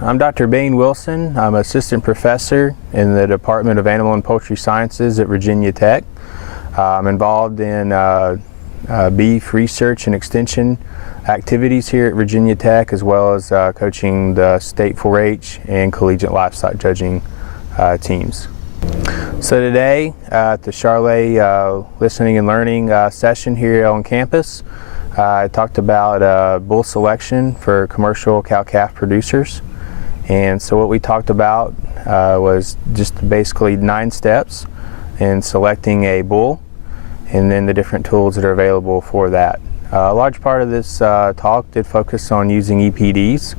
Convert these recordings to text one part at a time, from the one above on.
I'm Dr. Bain Wilson. I'm assistant professor in the Department of Animal and Poultry Sciences at Virginia Tech. I'm involved in beef research and extension activities here at Virginia Tech, as well as coaching the state 4-H and collegiate livestock judging teams. So today at the Charolais listening and learning session here on campus, I talked about bull selection for commercial cow-calf producers. And so what we talked about was just basically 9 steps in selecting a bull, and then the different tools that are available for that. A large part of this talk did focus on using EPDs,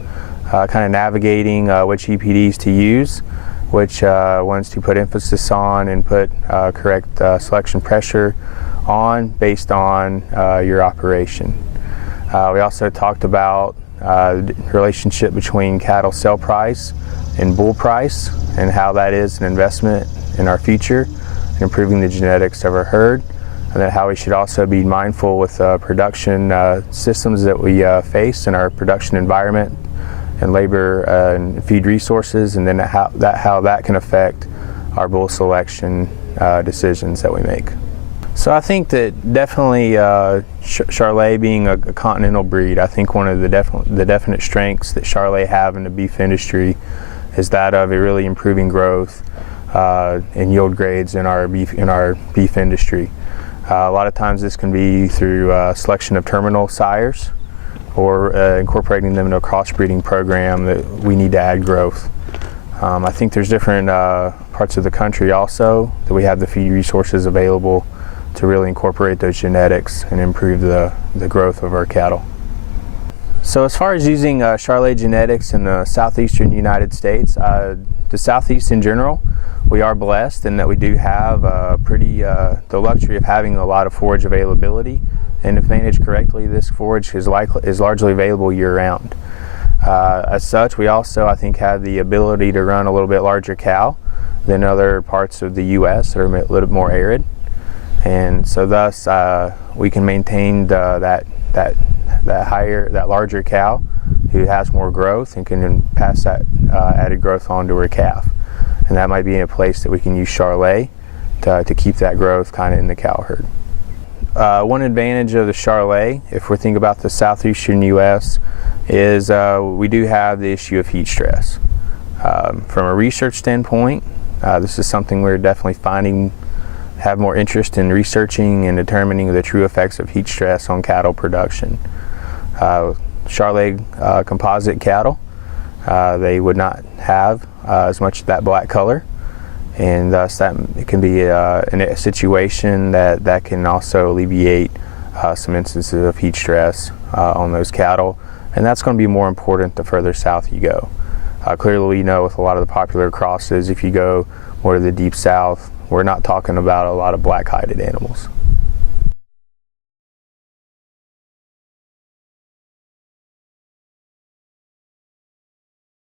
kind of navigating which EPDs to use, which ones to put emphasis on and put correct selection pressure on based on your operation. We also talked about the relationship between cattle sale price and bull price, and how that is an investment in our future and improving the genetics of our herd, and then how we should also be mindful with production systems that we face in our production environment and labor and feed resources, and then how that can affect our bull selection decisions that we make. So I think that definitely Charolais being a continental breed, I think one of the definite strengths that Charolais have in the beef industry is that of a really improving growth and yield grades in our beef industry. A lot of times this can be through selection of terminal sires, or incorporating them into a crossbreeding program that we need to add growth. I think there's different parts of the country also that we have the feed resources available to really incorporate those genetics and improve the growth of our cattle. So as far as using Charolais genetics in the southeastern United States, the southeast in general, we are blessed in that we do have the luxury of having a lot of forage availability, and if managed correctly, this forage is largely available year-round. As such, we also, I think, have the ability to run a little bit larger cow than other parts of the U.S. that are a little bit more arid, and so thus we can maintain that larger cow who has more growth and can pass that added growth on to her calf. And that might be in a place that we can use Charolais to keep that growth kind of in the cow herd. One advantage of the Charolais, if we're thinking about the southeastern U.S., is we do have the issue of heat stress. From a research standpoint, this is something we're definitely have more interest in researching and determining the true effects of heat stress on cattle production. Charolais composite cattle, they would not have as much of that black color, and thus it can be in a situation that can also alleviate some instances of heat stress on those cattle, and that's going to be more important the further south you go. Clearly, we know with a lot of the popular crosses, if you go more to the deep south, we're not talking about a lot of black-hided animals.